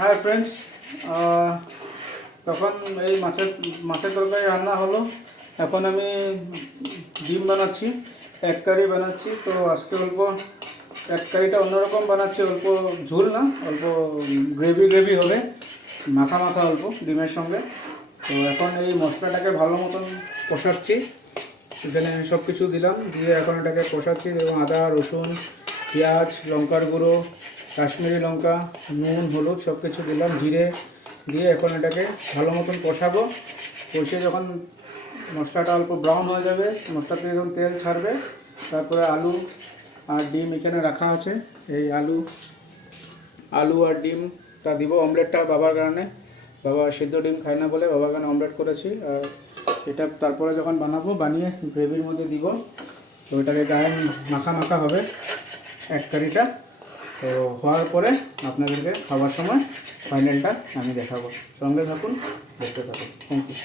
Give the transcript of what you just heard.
Hi friends, তখন এই মাছের তরকারি রান্না হলো। এখন আমি ডিম বানাচ্ছি, এক কারি বানাচ্ছি। তো আজকে অল্প এক কারিটা অন্যরকম বানাচ্ছি, অল্প ঝোল না, অল্প গ্রেভি গ্রেভি হবে, মাখা মাখা অল্প ডিমের সঙ্গে। তো এখন এই মশলাটাকে ভালো মতন কষাচ্ছি। এখানে সব কিছু দিলাম, দিয়ে এখন এটাকে কষাচ্ছি এবং আদা রসুন পেঁয়াজ লঙ্কার গুঁড়ো কাশ্মীরি লঙ্কা নুন হলুদ সব কিছু দিলাম, জিরে দিয়ে এখন এটাকে ভালো মতন কষাবো। কষিয়ে যখন মশলাটা অল্প ব্রাউন হয়ে যাবে, মশলা থেকে যখন তেল ছাড়বে, তারপরে আলু আর ডিম এখানে রাখা আছে। এই আলু আর ডিমটা দিব, অমলেটটা বাবার কারণে, বাবা সিদ্ধ ডিম খায় না বলে বাবার কারণে অমলেট করেছি। আর এটা তারপরে যখন বানাবো, বানিয়ে গ্রেভির মধ্যে দিব। তো এটাকে গায়ে মাখা মাখা হবে এক কারিটা। তো হওয়ার পরে আপনাদেরকে খাওয়ার সময় ফাইনালটা আমি দেখাবো। সঙ্গে থাকুন, দেখতে থাকুন। Thank you.